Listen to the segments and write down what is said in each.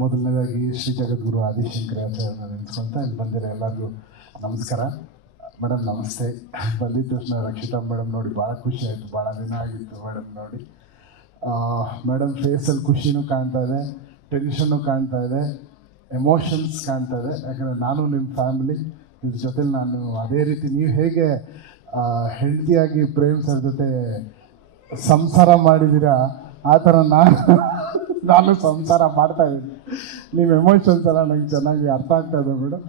ಮೊದಲನೇದಾಗಿ ಶ್ರೀ ಜಗದ್ಗುರು ಆದಿಶಂಕರಾಚಾರ್ಯರನ್ನ ನೆನೆಸ್ಕೊಳ್ತಾ ಇಲ್ಲಿ ಬಂದಿರೋ ಎಲ್ಲರಿಗೂ ನಮಸ್ಕಾರ. ಮೇಡಮ್ ನಮಸ್ತೆ. ಬಂದಿದ್ದ ತಕ್ಷಣ ರಕ್ಷಿತಾ ಮೇಡಮ್ ನೋಡಿ ಭಾಳ ಖುಷಿ ಆಯಿತು, ಭಾಳ ದಿನ ಆಗಿತ್ತು ಮೇಡಮ್ ನೋಡಿ. ಮೇಡಮ್ ಫೇಸಲ್ಲಿ ಖುಷಿನೂ ಕಾಣ್ತಾ ಇದೆ, ಟೆನ್ಷನ್ನು ಕಾಣ್ತಾ ಇದೆ, ಎಮೋಷನ್ಸ್ ಕಾಣ್ತಾ ಇದೆ. ಯಾಕಂದರೆ ನಾನು ನಿಮ್ಮ ಫ್ಯಾಮಿಲಿ ಇದ್ರ ಜೊತೆಲಿ ನಾನು ಅದೇ ರೀತಿ ನೀವು ಹೇಗೆ ಹೆಂಡತಿಯಾಗಿ ಪ್ರೇಮ್ ಸರ್ ಜೊತೆ ಸಂಸಾರ ಮಾಡಿದ್ದೀರಾ ಆ ಥರ ನಾನು ಸಂಸಾರ ಮಾಡ್ತಾ ಇದ್ದೀನಿ. ನಿಮ್ಮ ಎಮೋಷನ್ಸ್ ಎಲ್ಲ ನಂಗೆ ಚೆನ್ನಾಗಿ ಅರ್ಥ ಆಗ್ತಾ ಇದೆ ಮೇಡಮ್.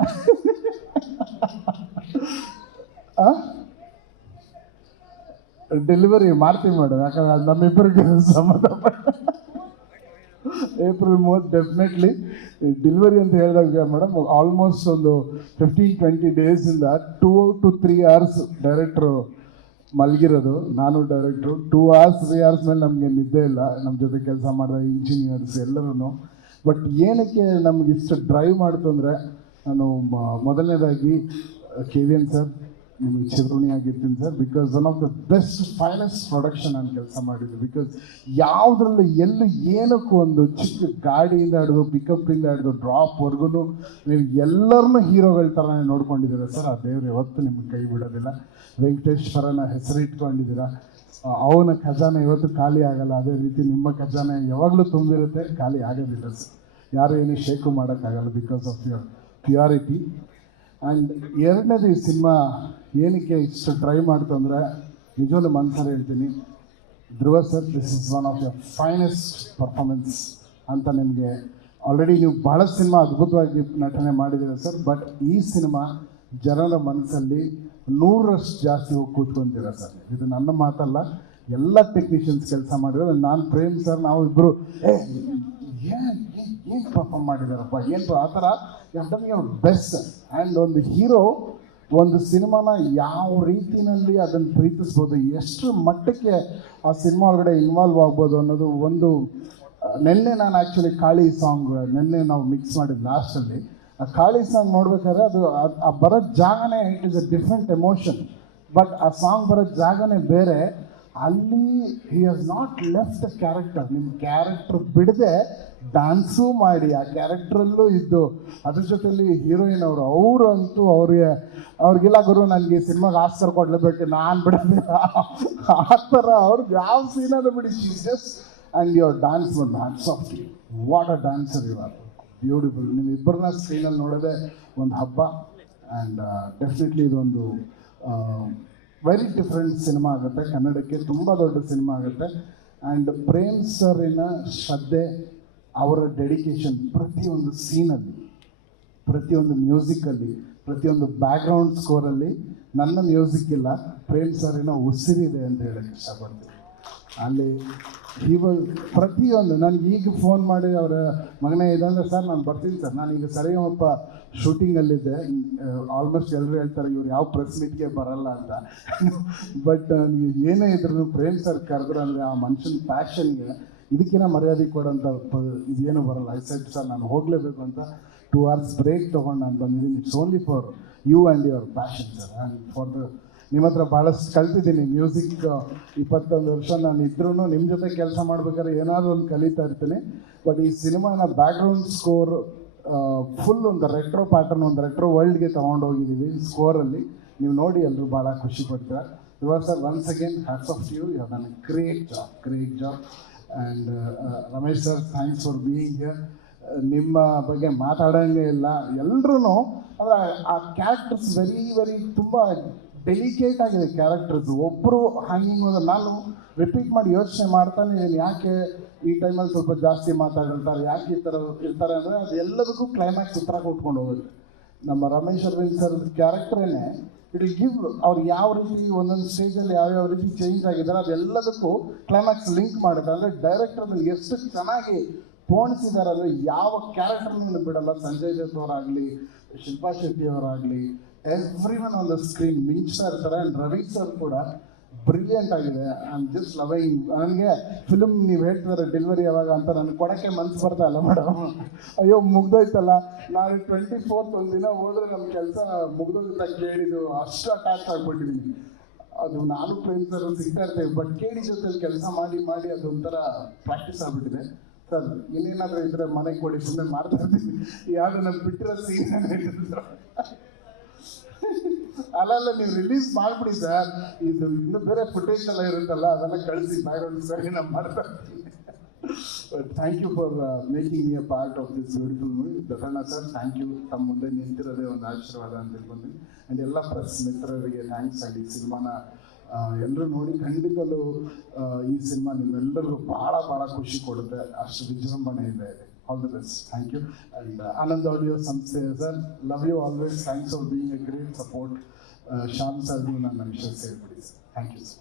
ಡೆಲಿವರಿ ಮಾಡ್ತೀವಿ ಮೇಡಮ್, ಯಾಕಂದ್ರೆ ಅದು ನಮ್ಮಿಬ್ಬರಿಗೆ ಸಂಬಂಧ. ಏಪ್ರಿಲ್ 30 ಡೆಫಿನೆಟ್ಲಿ ಡೆಲಿವರಿ ಅಂತ ಹೇಳಿದಾಗ ಮೇಡಮ್ ಆಲ್ಮೋಸ್ಟ್ ಒಂದು 15-20 ಡೇಸಿಂದ 2 to 3 hours ಡೈರೆಕ್ಟ್ರು ಮಲಗಿರೋದು, ನಾನು ಡೈರೆಕ್ಟ್ರು 2 hours 3 hours ಮೇಲೆ ನಮಗೆ ನಿದ್ದೆ ಇಲ್ಲ. ನಮ್ಮ ಜೊತೆ ಕೆಲಸ ಮಾಡಿದ ಇಂಜಿನಿಯರ್ಸ್ ಎಲ್ಲರೂ. ಬಟ್ ಏನಕ್ಕೆ ನಮ್ಗೆ ಇಷ್ಟು ಡ್ರೈವ್ ಮಾಡ್ತು ಅಂದರೆ, ನಾನು ಮೊದಲನೇದಾಗಿ KVN ಸರ್ ನಿಮಗೆ ಚಿರಋಣಿಯಾಗಿರ್ತೀನಿ sir. Because one of the best finest production ನಾನು ಕೆಲಸ ಮಾಡಿದ್ದು. ಬಿಕಾಸ್ ಯಾವುದ್ರಲ್ಲೂ ಎಲ್ಲೂ ಏನಕ್ಕೂ ಒಂದು ಚಿಕ್ಕ ಗಾಡಿಯಿಂದ ಹಿಡಿದು ಪಿಕಪ್ಪಿಂದ ಹಿಡಿದು ಡ್ರಾಪ್ವರೆಗೂ ನೀವು ಎಲ್ಲರನ್ನೂ ಹೀರೋಗಳ ಥರನೇ ನೋಡ್ಕೊಂಡಿದ್ದೀರ ಸರ್. ಆ ದೇವ್ರು ಯಾವತ್ತೂ ನಿಮ್ಗೆ ಕೈ ಬಿಡೋದಿಲ್ಲ. ವೆಂಕಟೇಶ್ವರನ ಹೆಸರಿಟ್ಕೊಂಡಿದ್ದೀರ, ಅವನ ಖಜಾನೆ ಇವತ್ತು ಖಾಲಿ ಆಗಲ್ಲ. ಅದೇ ರೀತಿ ನಿಮ್ಮ ಖಜಾನೆ ಯಾವಾಗಲೂ ತುಂಬಿರುತ್ತೆ, ಖಾಲಿ ಆಗೋದಿಲ್ಲ ಸರ್. ಯಾರು ಏನು ಶೇಕು ಮಾಡೋಕ್ಕಾಗಲ್ಲ because of your purity. And ಎರಡನೇದು, ಈ ಸಿನಿಮಾ ಏನಕ್ಕೆ ಇಷ್ಟು ಟ್ರೈ ಮಾಡ್ತು ಅಂದರೆ, ನಿಜವಾಗ್ಲೂ ಮನಸ್ಸಲ್ಲಿ ಹೇಳ್ತೀನಿ, Dhruva sir this is one of your finest performance ಅಂತ. ನಿಮಗೆ ಆಲ್ರೆಡಿ ನೀವು ಭಾಳ ಸಿನಿಮಾ ಅದ್ಭುತವಾಗಿ ನಟನೆ ಮಾಡಿದ್ದೀರ ಸರ್. ಬಟ್ ಈ ಸಿನಿಮಾ ಜನರ ಮನಸ್ಸಲ್ಲಿ 100ರಷ್ಟು ಜಾಸ್ತಿ ಹೋಗಿ ಕೂತ್ಕೊಂತೀರ ಸರ್. ಇದು ನನ್ನ ಮಾತಲ್ಲ, ಎಲ್ಲ ಟೆಕ್ನಿಷಿಯನ್ಸ್ ಕೆಲಸ ಮಾಡಿದ್ರು. ನಾನು ಪ್ರೇಮ್ ಸರ್ ನಾವು ಇಬ್ಬರು ಏನು ಪರ್ಫಾರ್ಮ್ ಮಾಡಿದಾರಪ್ಪ, ಏನು ಆ ಥರ ಬೆಸ್ಟ್. ಆ್ಯಂಡ್ ಒಂದು ಹೀರೋ ಒಂದು ಸಿನಿಮಾನ ಯಾವ ರೀತಿಯಲ್ಲಿ ಅದನ್ನು ಪ್ರೀತಿಸ್ಬೋದು, ಎಷ್ಟು ಮಟ್ಟಕ್ಕೆ ಆ ಸಿನಿಮಾ ಒಳಗಡೆ ಇನ್ವಾಲ್ವ್ ಆಗ್ಬೋದು ಅನ್ನೋದು ಒಂದು. ನೆನ್ನೆ ನಾನು ಆ್ಯಕ್ಚುಲಿ ಕಾಳಿ ಸಾಂಗ್ ನೆನ್ನೆ ನಾವು ಮಿಕ್ಸ್ ಮಾಡಿದ್ದು ಲಾಸ್ಟಲ್ಲಿ. ಆ ಕಾಳಿ ಸಾಂಗ್ ನೋಡ್ಬೇಕಾದ್ರೆ ಅದು ಆ ಬರೋ ಜಾಗನೇ it is a different emotion. But ಆ ಸಾಂಗ್ ಬರೋ ಜಾಗನೇ ಬೇರೆ. ಅಲ್ಲಿ he has not left the character. ನಿಮ್ಮ ಕ್ಯಾರೆಕ್ಟರ್ ಬಿಡದೆ ಡ್ಯಾನ್ಸು ಮಾಡಿ ಆ ಕ್ಯಾರೆಕ್ಟ್ರಲ್ಲೂ ಇದ್ದು, ಅದ್ರ ಜೊತೆಲಿ ಹೀರೋಯಿನ್ ಅವರಂತೂ ಅವ್ರಿಗಿಲ್ಲ ಗುರು ನನಗೆ ಸಿನಿಮಾಗೆ ಆಸ್ಕರ್ ಕೊಡಲೇಬೇಕು, ನಾನು ಬಿಡೋದಿಲ್ಲ ಆ ಥರ. ಅವ್ರಿಗೆ ಯಾವ ಸೀನಾದ್ರು ಬಿಡಿ, ಜಸ್ಟ್ ಆ್ಯಂಡ್ ಯುವರ್ ಡ್ಯಾನ್ಸ್ ಒಂದು hats off you. What a dancer you are, beautiful. ನೀವು ಇಬ್ಬರನ್ನ ಸ್ಕ್ರೀನಲ್ಲಿ ನೋಡೋದೇ ಒಂದು ಹಬ್ಬ. ಆ್ಯಂಡ್ ಡೆಫಿನೆಟ್ಲಿ ಇದೊಂದು ವೆರಿ ಡಿಫ್ರೆಂಟ್ ಸಿನಿಮಾ ಆಗುತ್ತೆ, ಕನ್ನಡಕ್ಕೆ ತುಂಬ ದೊಡ್ಡ ಸಿನಿಮಾ ಆಗುತ್ತೆ. ಆ್ಯಂಡ್ ಪ್ರೇಮ್ ಸರಿನ ಶ್ರದ್ಧೆ, ಅವರ ಡೆಡಿಕೇಶನ್ ಪ್ರತಿಯೊಂದು ಸೀನಲ್ಲಿ, ಪ್ರತಿಯೊಂದು ಮ್ಯೂಸಿಕಲ್ಲಿ, ಪ್ರತಿಯೊಂದು ಬ್ಯಾಕ್ಗ್ರೌಂಡ್ ಸ್ಕೋರಲ್ಲಿ ನನ್ನ ಮ್ಯೂಸಿಕ್ ಇಲ್ಲ, ಪ್ರೇಮ್ ಸರಿನ ಉಸಿರಿದೆ ಅಂತ ಹೇಳಕ್ಕೆ ಇಷ್ಟಪಡ್ತೀನಿ. ಅಲ್ಲಿ ಪ್ರತಿಯೊಂದು ನನಗೆ ಈಗ ಫೋನ್ ಮಾಡಿ ಅವರ ಮಗನೇ ಇದಂದರೆ ಸರ್ ನಾನು ಬರ್ತೀನಿ ಸರ್, ನಾನೀಗ ಸರಿಗಮಪ್ಪ ಶೂಟಿಂಗಲ್ಲಿದ್ದೆ. ಆಲ್ಮೋಸ್ಟ್ ಎಲ್ಲರೂ ಹೇಳ್ತಾರೆ ಇವ್ರು ಯಾವ ಪ್ರೆಸ್ ಮೀಟ್ಗೆ ಬರಲ್ಲ ಅಂತ. ಬಟ್ ನೀವು ಏನೇ ಇದ್ರೂ ಪ್ರೇಮ್ ಸರ್ ಕರೆದ್ರೆ ಅಂದರೆ ಆ ಮನುಷ್ಯನ ಪ್ಯಾಷನ್ಗೆ ಇದಕ್ಕಿಂತ ಮರ್ಯಾದೆ ಕೊಡೋಂಥ ಇದೇನು ಬರಲ್ಲ. ಐ ಸೆಡ್ ಸರ್ ನಾನು ಹೋಗಲೇಬೇಕು ಅಂತ 2 hours ಬ್ರೇಕ್ ತೊಗೊಂಡು ನಾನು ಬಂದಿದ್ದೀನಿ. It's only for you and your passion sir. And for the ನಿಮ್ಮ ಹತ್ರ ಭಾಳಷ್ಟು ಕಲ್ತಿದ್ದೀನಿ. ಮ್ಯೂಸಿಕ್ 21 ವರ್ಷ ನಾನು ಇದ್ರೂ ನಿಮ್ಮ ಜೊತೆ ಕೆಲಸ ಮಾಡ್ಬೇಕಾದ್ರೆ ಏನಾದರೂ ಒಂದು ಕಲಿತಾ ಇರ್ತೀನಿ. ಬಟ್ ಈ ಸಿನಿಮಾನ ಬ್ಯಾಕ್ಗ್ರೌಂಡ್ ಸ್ಕೋರ್ ಫುಲ್ ಒಂದು ರೆಟ್ರೋ ಪ್ಯಾಟರ್ನ್, ಒಂದು ರೆಟ್ರೋ ವರ್ಲ್ಡ್ಗೆ ತೊಗೊಂಡೋಗಿದ್ದೀವಿ ಸ್ಕೋರಲ್ಲಿ. ನೀವು ನೋಡಿ ಎಲ್ಲರೂ ಭಾಳ ಖುಷಿ ಪಡ್ತೀರಾ. ಇವಾಗ sir once again hats off you, you have done a great job. And Ramesh sir thanks for being here. ನಿಮ್ಮ ಬಗ್ಗೆ ಮಾತಾಡೋಂಗೆ ಇಲ್ಲ. ಎಲ್ಲರೂ ಅಂದರೆ ಆ ಕ್ಯಾರೆಕ್ಟರ್ಸ್ ವೆರಿ ತುಂಬ ಡೆಲಿಕೇಟ್ ಆಗಿದೆ ಕ್ಯಾರೆಕ್ಟರ್ಸ್. ಒಬ್ಬರು ಹ್ಯಾಂಗಿಂಗ್ ಹೋದ್ರೆ ನಾನು ರಿಪೀಟ್ ಮಾಡಿ ಯೋಚನೆ ಮಾಡ್ತಾನೆ ಇದ್ದೀನಿ, ಯಾಕೆ ಈ ಟೈಮಲ್ಲಿ ಸ್ವಲ್ಪ ಜಾಸ್ತಿ ಮಾತಾಡಿರ್ತಾರೆ, ಯಾಕೆ ಈ ಥರ ಇರ್ತಾರೆ ಅಂದರೆ ಅದು ಎಲ್ಲದಕ್ಕೂ ಕ್ಲೈಮ್ಯಾಕ್ಸ್ ಉತ್ತರ ಕೊಟ್ಕೊಂಡು ಹೋಗುತ್ತೆ. ನಮ್ಮ ರಮೇಶ್ ಅರವಿಂದ್ ಸರ್ ಕ್ಯಾರೆಕ್ಟ್ರೇನೆ ಇಟ್ ವಿಲ್ ಗಿವ್ ಅವ್ರು ಯಾವ ರೀತಿ ಒಂದೊಂದು ಸ್ಟೇಜಲ್ಲಿ ಯಾವ್ಯಾವ ರೀತಿ ಚೇಂಜ್ ಆಗಿದ್ದಾರೆ ಅದೆಲ್ಲದಕ್ಕೂ ಕ್ಲೈಮ್ಯಾಕ್ಸ್ ಲಿಂಕ್ ಮಾಡುತ್ತೆ. ಅಂದರೆ ಡೈರೆಕ್ಟರ್ ಎಷ್ಟು ಚೆನ್ನಾಗಿ ಪೋಣಿಸಿದ್ದಾರೆ ಅಂದರೆ ಯಾವ ಕ್ಯಾರೆಕ್ಟರ್ನೂ ಬಿಡಲ್ಲ. ಸಂಜಯ್ ದತ್ ಅವರಾಗಲಿ, ಶಿಲ್ಪಾ ಶೆಟ್ಟಿ ಅವರಾಗಲಿ, ಎವ್ರಿವನ್ ಆನ್ ದ ಸ್ಕ್ರೀನ್ ಮಿಂಚ್ತಾ ಇರ್ತಾರೆ. ಆ್ಯಂಡ್ ರವಿ ಸರ್ ಕೂಡ ಬ್ರಿಲಿಯಂಟ್ ಆಗಿದೆ. I am just loving. ನನಗೆ ಫಿಲ್ಮ್ ನೀವು ಹೇಳ್ತಿದ್ದಾರೆ ಡೆಲಿವರಿ ಯಾವಾಗ ಅಂತ ನನಗೆ ಕೊಡೋಕ್ಕೆ ಮನಸ್ಸು ಬರ್ತಾ ಇಲ್ಲ ಮೇಡಮ್. ಅಯ್ಯೋ ಮುಗ್ದೋಯ್ತಲ್ಲ, ನಾನು 24th ಒಂದಿನ ಹೋದರೆ ನಮ್ಮ ಕೆಲಸ ಮುಗ್ದೋಗುತ್ತೆ ಕೇಳಿದ್ದು ಅಷ್ಟು ಅಟ್ಯಾಚ್ ಆಗಿಬಿಟ್ಟಿದ್ದೀನಿ. ಅದು ನಾನು ಪ್ರೇಮ್ ಸರ್ ಸಿಗ್ತಾ ಇರ್ತೇವೆ. ಬಟ್ ಕೇಳಿ ಜೊತೆಲಿ ಕೆಲಸ ಮಾಡಿ ಅದೊಂಥರ ಪ್ರಾಕ್ಟೀಸ್ ಆಗಿಬಿಟ್ಟಿದೆ. ಸರ್ ಇನ್ನೇನಾದರೂ ಇದ್ರೆ ಮನೆಗೆ ಕೊಡಿ, ಸುಮ್ಮನೆ ಮಾಡ್ತಾ ಇರ್ತೀನಿ. ಯಾವುದು ನಾನು ಬಿಟ್ಟಿರೋ ಸೀನ್ ಅಲ್ಲ ನೀವು ರಿಲೀಸ್ ಮಾಡಿಬಿಡಿ ಸರ್. ಇದು ಇನ್ನೂ ಬೇರೆ ಫುಟೇಜ್ ಎಲ್ಲ ಇರುತ್ತಲ್ಲ, ಅದೆಲ್ಲ ಕಳಿಸಿ ಬ್ಯಾಕ್ಗ್ರೌಂಡ್ ಸರಿ ನಾನು ಮಾಡ್ತಾ ಇರ್ತೀನಿ. Thank you for making me a part of this beautiful movie. Dattanna sir, thank you. ತಮ್ಮ ಮುಂದೆ ನಿಂತಿರೋದೇ ಒಂದು ಆಶೀರ್ವಾದ ಅಂತ ತಿಳ್ಕೊಂಡು. ಆ್ಯಂಡ್ ಎಲ್ಲ ಪ್ರೆಸ್ ಮಿತ್ರರಿಗೆ ಥ್ಯಾಂಕ್ಸ್. ಆಗಿ ಈ ಸಿನಿಮಾನ ಎಲ್ಲರೂ ನೋಡಿ ಖಂಡಿತಲು ಈ ಸಿನಿಮಾ ನಿಮ್ಮೆಲ್ಲರಿಗೂ ಭಾಳ ಭಾಳ ಖುಷಿ ಕೊಡುತ್ತೆ. ಅಷ್ಟು ವಿಜೃಂಭಣೆ ಇದೆ. All the best. Thank you. And Anand audio ಸಂಸ್ಥೆ sir, love you always. Thanks for being a great support. Shyam ಸರ್ಗೂ ನನ್ನ ವಿಷಯ ಸೇರ್ಬಿಡಿ ಸರ್. Thank you sir.